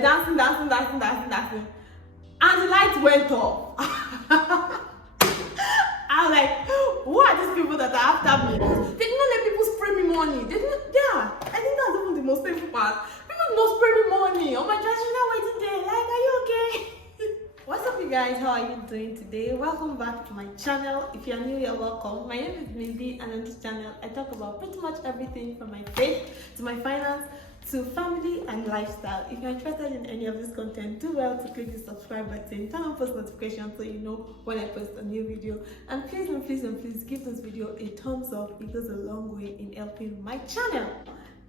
dancing, and the lights went off. I was like, who are these people that are after me? They did not let people spray me money. They didn't, yeah, I think that's even the most painful part. People did not spray me money on my traditional wedding day. Like, are you okay? What's up, you guys? How are you doing today? Welcome back to my channel. If you're new, you're welcome. My name is Mibi, and on this channel, I talk about pretty much everything from my faith to my finance to family and lifestyle. If you're interested in any of this content, do well to click the subscribe button, turn on post notifications so you know when I post a new video, and please give this video a thumbs up. It goes a long way in helping my channel.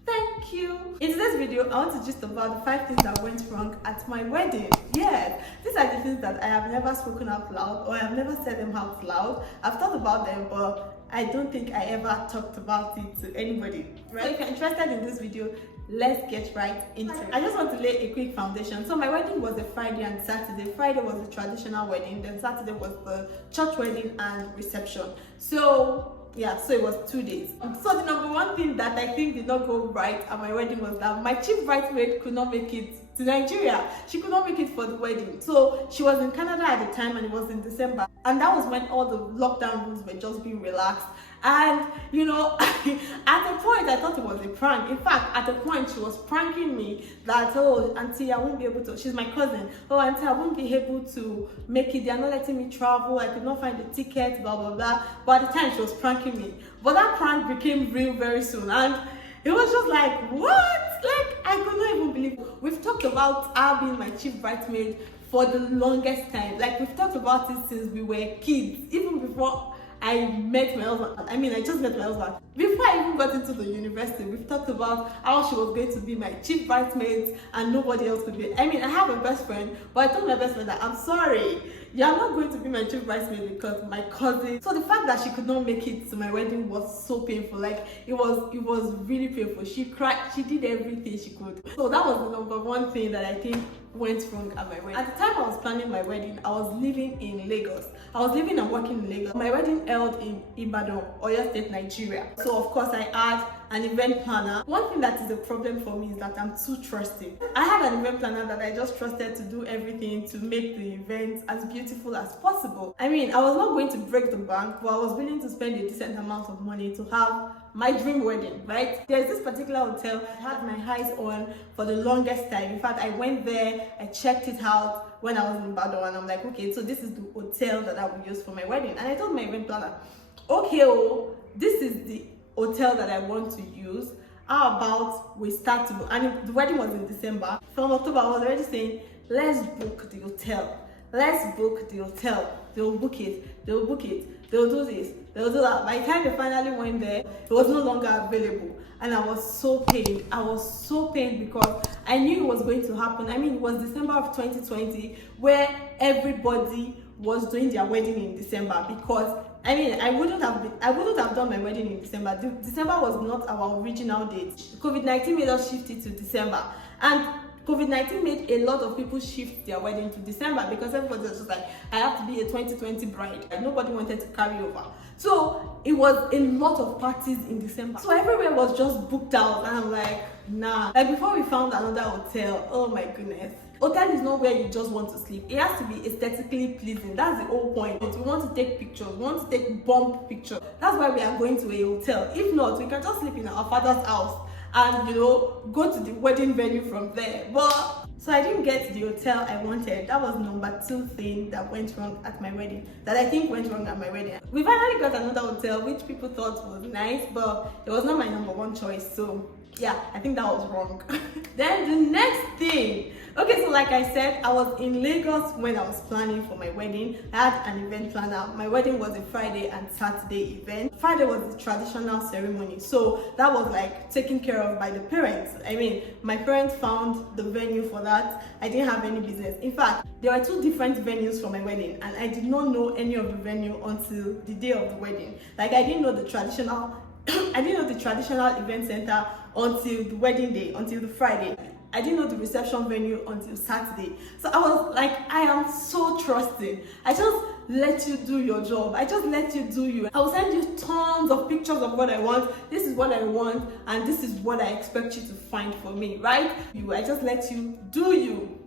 Thank you. In today's video, I want to just about the 5 things that went wrong at my wedding. Yes, these are the things that I have never spoken out loud, or I have never said them out loud. I've thought about them, but I don't think I ever talked about it to anybody. Right? So if you're interested in this video, let's get right into it. I just want to lay a quick foundation. So my wedding was a Friday and Saturday. Friday was the traditional wedding, then Saturday was the church wedding and reception. So yeah, so it was 2 days. So the number one thing that I think did not go right at my wedding was that my chief bridesmaid could not make it to Nigeria. She could not make it for the wedding. So she was in Canada at the time, and it was in December. And that was when all the lockdown rules were just being relaxed. And you know, at a point I thought it was a prank. In fact, at a point she was pranking me that, oh, auntie, I won't be able to, she's my cousin, oh, auntie, I won't be able to make it, they're not letting me travel, I could not find the ticket, blah blah blah. But at the time she was pranking me. But that prank became real very soon, and it was just like, what? Like, I could not even believe it. We've talked about her being my chief bridesmaid for the longest time. Like, we've talked about it since we were kids, even before I met my husband. I mean, I just met my husband. Before I even got into the university, we've talked about how she was going to be my chief bridesmaid and nobody else could be. I mean, I have a best friend, but I told my best friend that I'm sorry, you're not going to be my chief bridesmaid because my cousin. So the fact that she could not make it to my wedding was so painful. Like, it was really painful. She cried, she did everything she could. So that was the number one thing that I think went wrong at my wedding. At the time I was planning my wedding, I was living in Lagos. I was living and working in Lagos. My wedding held in Ibadan, Oyo State, Nigeria. So of course I had an event planner. One thing that is a problem for me is that I'm too trusting. I had an event planner that I just trusted to do everything to make the event as beautiful as possible. I mean, I was not going to break the bank, but I was willing to spend a decent amount of money to have my dream wedding, right? There's this particular hotel I had my eyes on for the longest time. In fact, I went there, I checked it out when I was in Ibadan, and I'm like, okay, so this is the hotel that I will use for my wedding. And I told my event planner, okay, oh, this is the hotel that I want to use. How about we start to, and the wedding was in December. From October, I was already saying, let's book the hotel. Let's book the hotel. They'll book it. They'll book it. They'll do this. They'll do that. By the time they finally went there, it was no longer available. And I was so pained. I was so pained because I knew it was going to happen. I mean, it was December of 2020 where everybody was doing their wedding in December, because I mean, I wouldn't have done my wedding in December. December was not our original date. COVID-19 made us shift it to December. And COVID-19 made a lot of people shift their wedding to December because everybody was just like, I have to be a 2020 bride. And nobody wanted to carry over. So it was a lot of parties in December. So everywhere was just booked out, and I'm like, nah. Like, before we found another hotel, oh my goodness. Hotel is not where you just want to sleep. It has to be aesthetically pleasing. That's the whole point. We want to take pictures. We want to take bump pictures. That's why we are going to a hotel. If not, we can just sleep in our father's house and, you know, go to the wedding venue from there. But so I didn't get the hotel I wanted. That was number 2 thing that went wrong at my wedding, that I think went wrong at my wedding. We finally got another hotel which people thought was nice, but it was not my number 1 choice. So yeah, I think that was wrong. Then the next thing, okay, so like I said, I was in Lagos when I was planning for my wedding. I had an event planner. My wedding was a Friday and Saturday event. Friday was the traditional ceremony, so that was like taken care of by the parents. I mean, my parents found the venue for that. I didn't have any business. In fact, there were 2 different venues for my wedding, and I did not know any of the venue until the day of the wedding. Like, I didn't know the traditional I didn't know the traditional event center until the wedding day, until the Friday. I didn't know the reception venue until Saturday. So I was like, I am so trusting. I just let you do your job. I just let you do you. I will send you tons of pictures of what I want. This is what I want, and this is what I expect you to find for me, right? I just let you do you.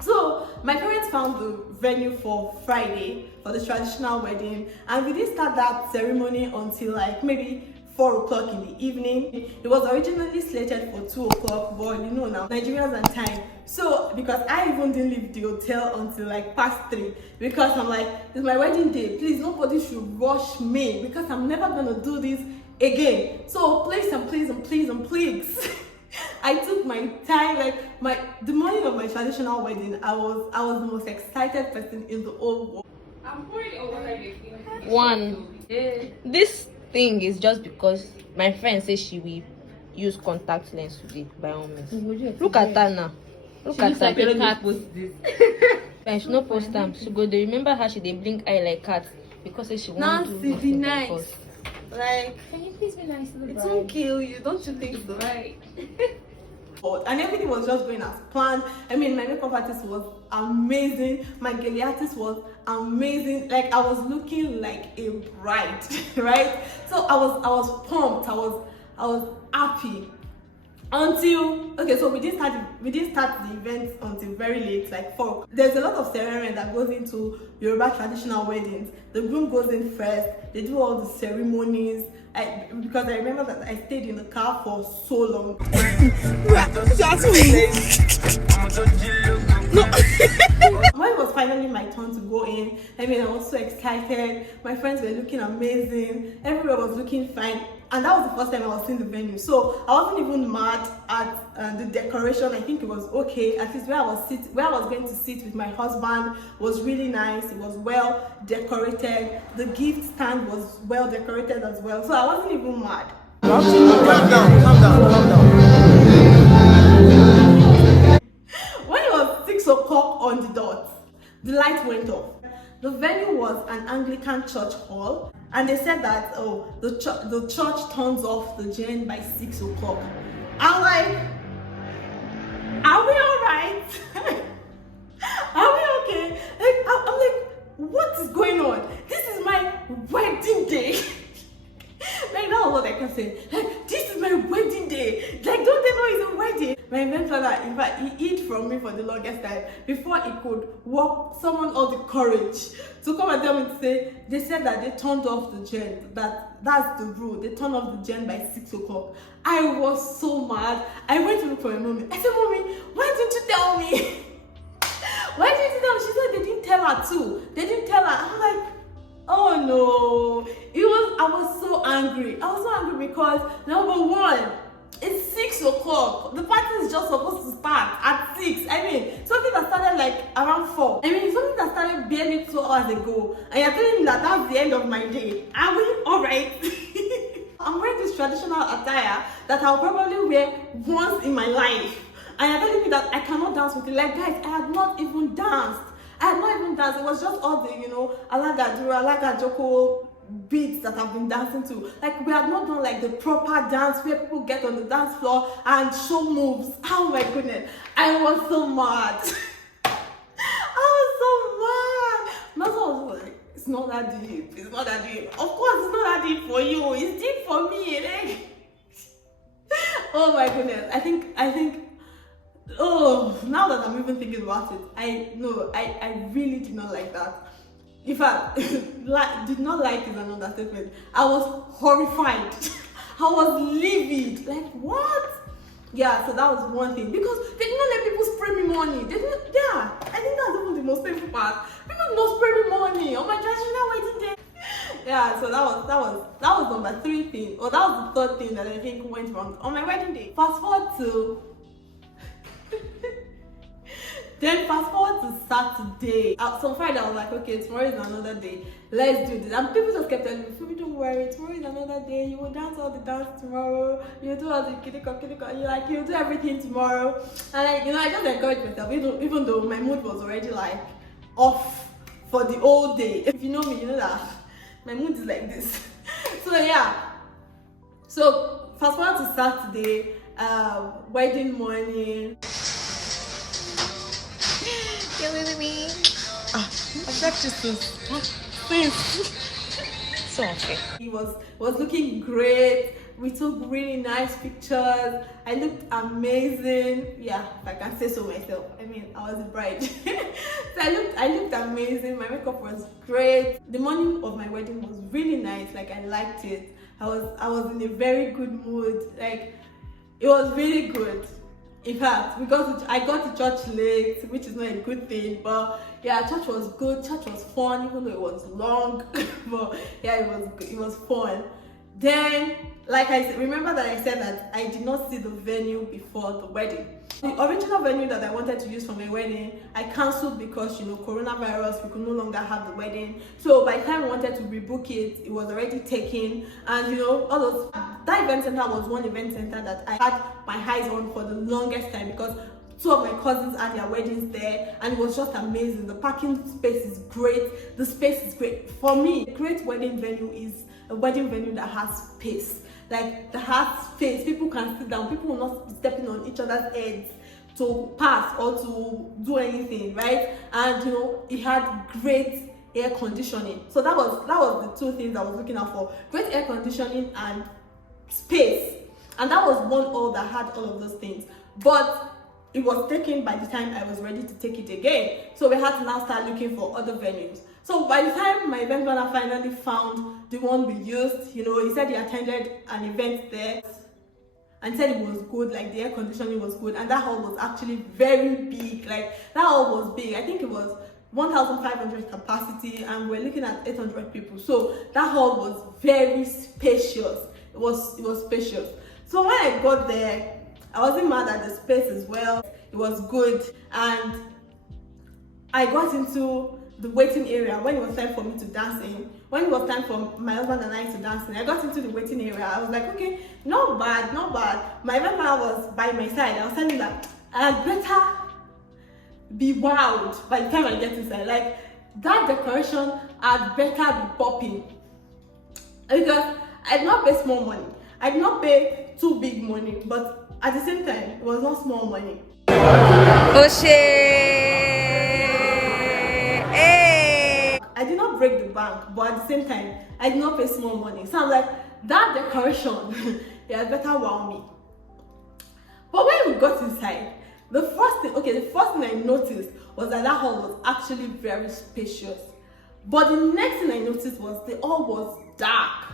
So my parents found the venue for Friday for the traditional wedding, and we didn't start that ceremony until like maybe 4 o'clock in the evening. It was originally slated for 2 o'clock, but you know now, Nigerians and time. So, because I even didn't leave the hotel until like past 3, because I'm like, it's my wedding day, please nobody should rush me, because I'm never gonna do this again. So please and please and please and please. I took my time, like the morning of my traditional wedding, I was the most excited person in the whole world. I'm pouring over like One, this thing is just because my friend says she will use contact lens today, by all means. Look at her now. Look at her. Like cat post this. And she no post them. She go, they remember how she they blink eye like cat because say she won't do Nancy, be nothing nice. like us. Like, Can you please be nice to the it bride? won't kill you, don't you think so? Right. And everything was just going as planned. I mean, my makeup artist was amazing. My gele artist was amazing. Like, I was looking like a bride, right? So I was pumped. I was happy. Until so we didn't start the event until very late, like 4. There's a lot of ceremony that goes into Yoruba traditional weddings. The groom goes in first, they do all the ceremonies. Because I remember that I stayed in the car for so long. When it was finally my turn to go in, I mean, I was so excited. My friends were looking amazing. Everywhere was looking fine. And that was the first time I was in the venue. So I wasn't even mad at the decoration. I think it was okay. At least where I was going to sit with my husband was really nice. It was well decorated. The gift stand was well decorated as well. So I wasn't even mad. Calm down. When it was 6 o'clock on the dot, the light went off. The venue was an Anglican church hall, and they said that the church turns off the gen by 6 o'clock. I'm like, are we all right? Are we okay? Like, I'm like, what is going on? This is my wedding day. Like, that was what I kept saying. Like, this is my wedding day. Like, don't they know it's a wedding? My event planner, in fact, he hid from me for the longest time before he could summon all the courage to come and tell me to say, they said that they turned off the gen. That's the rule. They turned off the gen by 6 o'clock. I was so mad. I went to look for my mommy. I said, Mommy, why didn't you tell me? Why didn't you tell me? She said they didn't tell her too. They didn't tell her. I'm like, oh no. I was so angry. I was so angry because, number one, it's 6 o'clock. The party is just supposed to start at 6. I mean, something that started like around 4. I mean, something that started barely 2 hours ago. And you're telling me that that's the end of my day. Are we alright? I'm wearing this traditional attire that I'll probably wear once in my life. And you're telling me that I cannot dance with it. Like, guys, I had not even danced. It was just all the, alagadura, alagadjoko beats that I've been dancing to. Like, we have not done like the proper dance where people get on the dance floor and show moves. Oh my goodness, I was so mad. My husband was like, it's not that deep. It's not that deep. Of course, it's not that deep for you. It's deep for me. Like, oh my goodness. I think. Oh, now that I'm even thinking about it, I really did not like that. In fact, did not like is an understatement. I was horrified. I was livid. Like, what? Yeah, so that was one thing. Because they did not let people spray me money. I think that's even the most painful part. People did not spray me money on my traditional wedding day. Yeah, so that was number 3 thing. Or that was the 3rd thing that I think went wrong on my wedding day. Fast forward to Saturday. So Friday, I was like, okay, tomorrow is another day. Let's do this. And people just kept telling me, don't worry, tomorrow is another day. You will dance all the dance tomorrow. You'll do all the kitty. You'll do everything tomorrow. And I just encouraged myself, even though my mood was already like off for the whole day. If you know me, you know that my mood is like this. So yeah. So fast forward to Saturday, wedding morning. You with me? I've got you to So okay. He was looking great. We took really nice pictures. I looked amazing. Yeah, if I can say so myself. I mean, I was a bride. So I looked amazing. My makeup was great. The morning of my wedding was really nice. Like, I liked it. I was in a very good mood. Like, it was really good. In fact, I got to church late, which is not a good thing, but yeah, church was good. Church was fun, even though it was long. But yeah, it was fun. Then, like I said, remember that I said that I did not see the venue before the wedding. The original venue that I wanted to use for my wedding, I cancelled because, you know, coronavirus, we could no longer have the wedding. So by the time we wanted to rebook it, it was already taken. And, you know, that event center was one event center that I had my eyes on for the longest time, because two of my cousins had their weddings there, and it was just amazing. The parking space is great. The space is great. For me, a great wedding venue is a wedding venue that has space. Like, that has space. People can sit down. People will not be stepping on each other's heads to pass or to do anything, right? And, you know, it had great air conditioning. So that was the two things I was looking out for: great air conditioning and space. And that was one hall that had all of those things. But it was taken by the time I was ready to take it again. So we had to now start looking for other venues. So by the time my event planner finally found the one we used, you know, he said he attended an event there and said it was good, like the air conditioning was good, and that hall was actually very big. Like, that hall was big. I think it was 1,500 capacity, and we're looking at 800 people. So that hall was very spacious. It was spacious. So when I got there, I wasn't mad at the space as well. It was good. And I got into the waiting area when it was time for me to dance in. When it was time for my husband and I to dance in, I got into the waiting area. I was like, okay, not bad, not bad. My event planner was by my side. I was telling him that I had better be wowed by the time I get inside. Like, that decoration had better be popping. Because I did not pay small money. I did not pay too big money, but at the same time, it was not small money. I did not break the bank, but at the same time, I did not pay small money. So I'm like, that decoration, yeah, better wow me. But when we got inside, the first thing I noticed was that hall was actually very spacious. But the next thing I noticed was the hall was dark.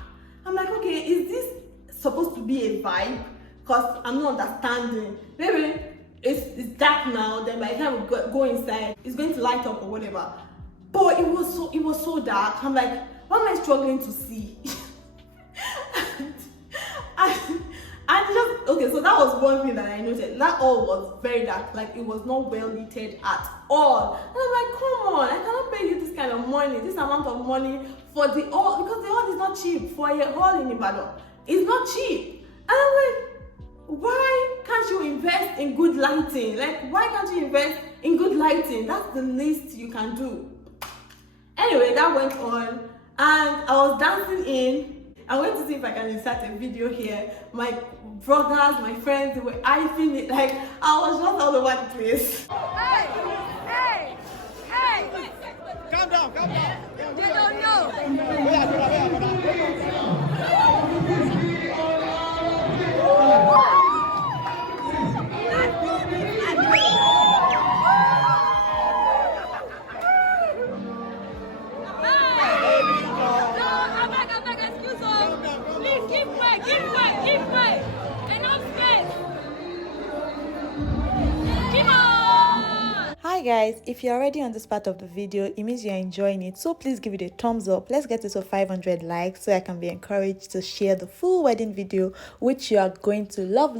I'm like, okay, is this supposed to be a vibe? Because I'm not understanding. Maybe it's dark now, then by the time we go inside, it's going to light up or whatever. But it was so dark. I'm like, what am I struggling to see? So that was one thing that I noticed. That hall was very dark. Like, it was not well lit at all. And I'm like, come on, I cannot pay you this kind of money, this amount of money for the hall, because the hall is not cheap. For a hall in Ibadan, it's not cheap. And I'm like, why can't you invest in good lighting? Like, why can't you invest in good lighting? That's the least you can do. Anyway, that went on, and I was dancing in. I went to see if I can insert a video here. My brothers, my friends, they were hyping it. Like, I was just all over the place. Hey! Calm down. They don't know. Hi guys, if you're already on this part of the video, it means you're enjoying it, so please give it a thumbs up. Let's get it to 500 likes so I can be encouraged to share the full wedding video, which you are going to love.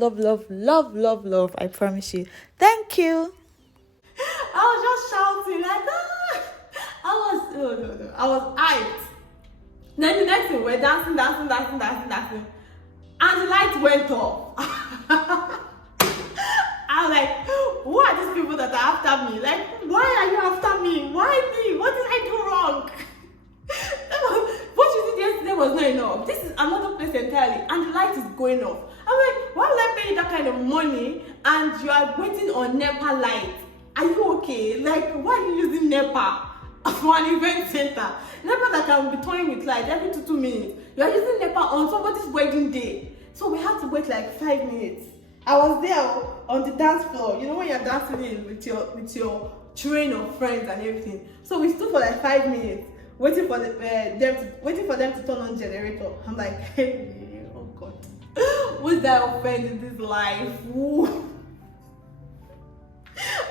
I promise you. Thank you. I was just shouting like, ah! I was hyped. Then the next thing, we're dancing, and the light went off. I was like, who are these people that are after me? Like, why are you after me? Why me? What did I do wrong? What you did yesterday was not enough. This is another place entirely, and the light is going off. I'm like, why would I pay you that kind of money and you are waiting on NEPA light? Are you okay? Like, why are you using NEPA? for an event center. NEPA that can be toying with light every 2 minutes. You are using NEPA on somebody's wedding day. So we had to wait like 5 minutes. I was there on the dance floor. You know when you're dancing in with your train of friends and everything. So we stood for like 5 minutes waiting for them to turn on generator. I'm like, hey, oh God, who's that offend in this life? Ooh.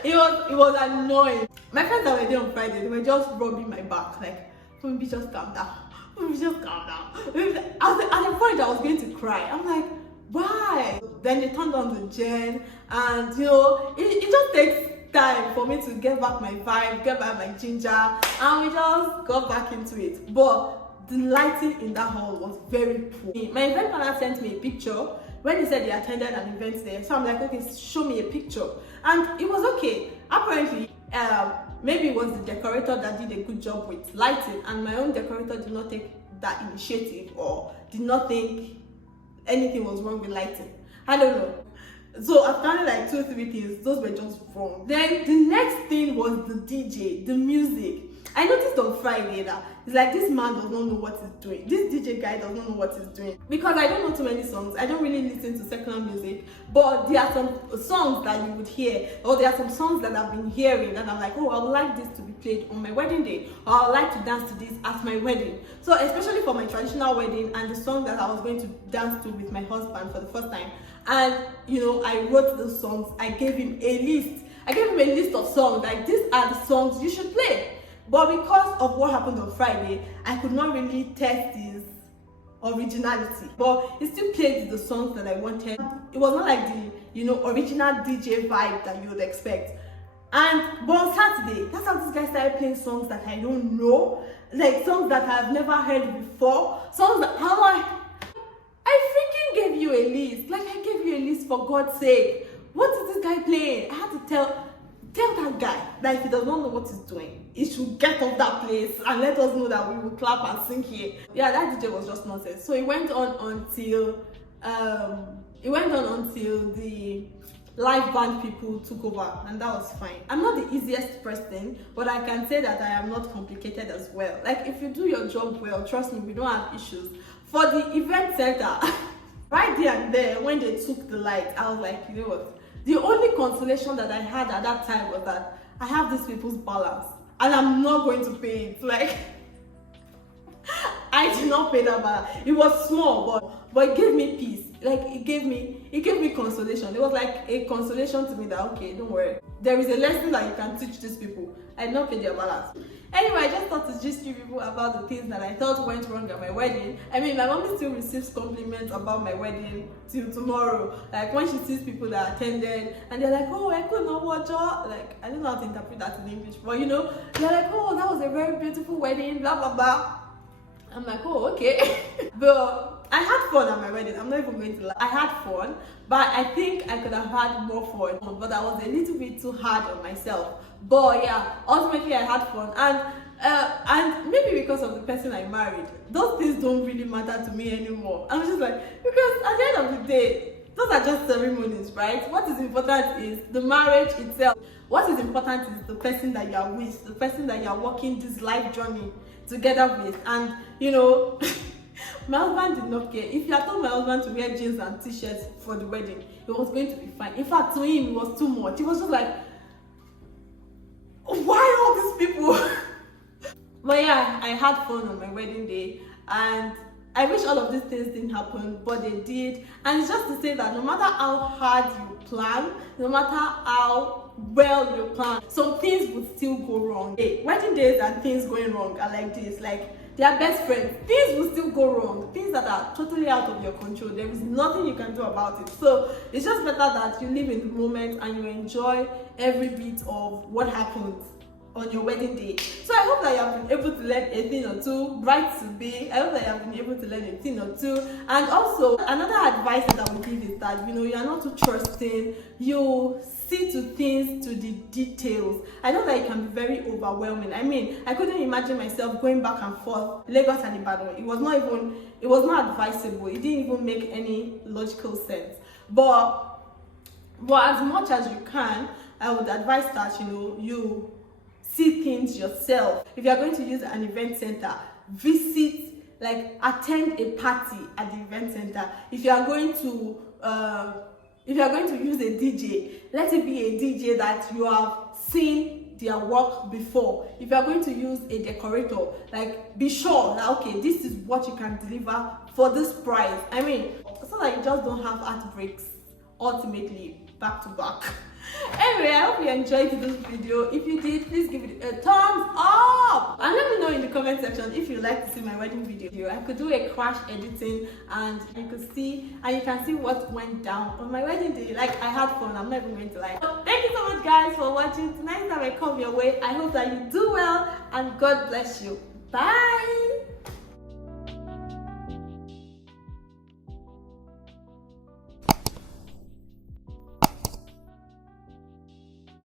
It was annoying. My friends that were there on Friday, they were just rubbing my back like, maybe just calm down. Maybe just calm down. At the point I was going to cry. I'm like, why? Then they turned on the gen, and you know, it just takes time for me to get back my vibe, get back my ginger, and we just got back into it. But the lighting in that hall was very poor. My event planner sent me a picture when he said they attended an event there. So I'm like, okay, show me a picture. And it was okay. Apparently, maybe it was the decorator that did a good job with lighting, and my own decorator did not take that initiative or did not think anything was wrong with lighting. I don't know. So after like 2 or 3 things, those were just wrong. Then the next thing was the DJ, the music. I noticed on Friday that it's like this man does not know what he's doing. This DJ guy does not know what he's doing. Because I don't know too many songs. I don't really listen to secular music. But there are some songs that you would hear, or there are some songs that I've been hearing that I'm like, oh, I would like this to be played on my wedding day, or I would like to dance to this at my wedding. So especially for my traditional wedding and the song that I was going to dance to with my husband for the first time. And you know, I wrote those songs. I gave him a list. I gave him a list of songs, like these are the songs you should play. But because of what happened on Friday, I could not really test his originality. But he still played the songs that I wanted. It was not like the, you know, original DJ vibe that you would expect. But on Saturday, that's how this guy started playing songs that I don't know, like songs that I've never heard before, songs that I'm like, I freaking gave you a list. Like, I gave you a list for God's sake. What is this guy playing? I had to tell that guy that if he does not know what he's doing, he should get off that place and let us know that we will clap and sing here. Yeah, that DJ was just nonsense. So it went on until the live band people took over, and that was fine. I'm not the easiest person, but I can say that I am not complicated as well. Like, if you do your job well, trust me, we don't have issues. For the event center, right there and there, when they took the light, I was like, you know what? The only consolation that I had at that time was that I have these people's balance, and I'm not going to pay it. Like, I did not pay that balance. It was small, but it gave me peace. Like, it gave me consolation. It was like a consolation to me that, okay, don't worry, there is a lesson that you can teach these people. I did not pay their balance. Anyway, I just thought to just you people about the things that I thought went wrong at my wedding. I mean, my mom still receives compliments about my wedding till tomorrow. Like, when she sees people that attended and they're like, oh, I could not watch her. Like, I don't know how to interpret that in English, but you know, they're like, oh, that was a very beautiful wedding, blah blah blah. I'm like, oh, okay. But I had fun at my wedding. I'm not even going to lie. I had fun, but I think I could have had more fun. But I was a little bit too hard on myself. But yeah, ultimately I had fun, and maybe because of the person I married, those things don't really matter to me anymore. I'm just like, because at the end of the day, those are just ceremonies, right? What is important is the marriage itself. What is important is the person that you are with, the person that you are walking this life journey together with. And you know, my husband did not care. If you had told my husband to wear jeans and t-shirts for the wedding, it was going to be fine. In fact, to him, it was too much. He was just like, why all these people? But yeah, I had fun on my wedding day, and I wish all of these things didn't happen, but they did. And it's just to say that no matter how hard you plan, no matter how well you plan, some things would still go wrong. Hey, wedding days and things going wrong are like this, like they are best friends. Things will still go wrong, things that are totally out of your control. There is nothing you can do about it. So it's just better that you live in the moment and you enjoy every bit of what happens on your wedding day. So I hope that you have been able to learn a thing or two, bride to be. I hope that you have been able to learn a thing or two. And also, another advice that I would give is that, you know, you are not too trusting. You see to things, to the details. I know that it can be very overwhelming. I mean, I couldn't imagine myself going back and forth, Lagos and Ibadan. It was not advisable. It didn't even make any logical sense. But as much as you can, I would advise that, you know, you see things yourself. If you're going to use an event center, visit, like attend a party at the event center. If you are going to use a DJ, let it be a DJ that you have seen their work before. If you are going to use a decorator, like be sure that okay, this is what you can deliver for this price. I mean, so that you just don't have heartbreaks ultimately back to back. Anyway, I hope you enjoyed this video. If you did, please give it a thumbs up and let me know in the comment section if you'd like to see my wedding video. I could do a crash editing and you can see what went down on my wedding day. Like, I had fun, I'm not even going to lie. So, thank you so much guys for watching. Tonight's time I come your way. I hope that you do well and God bless you. Bye.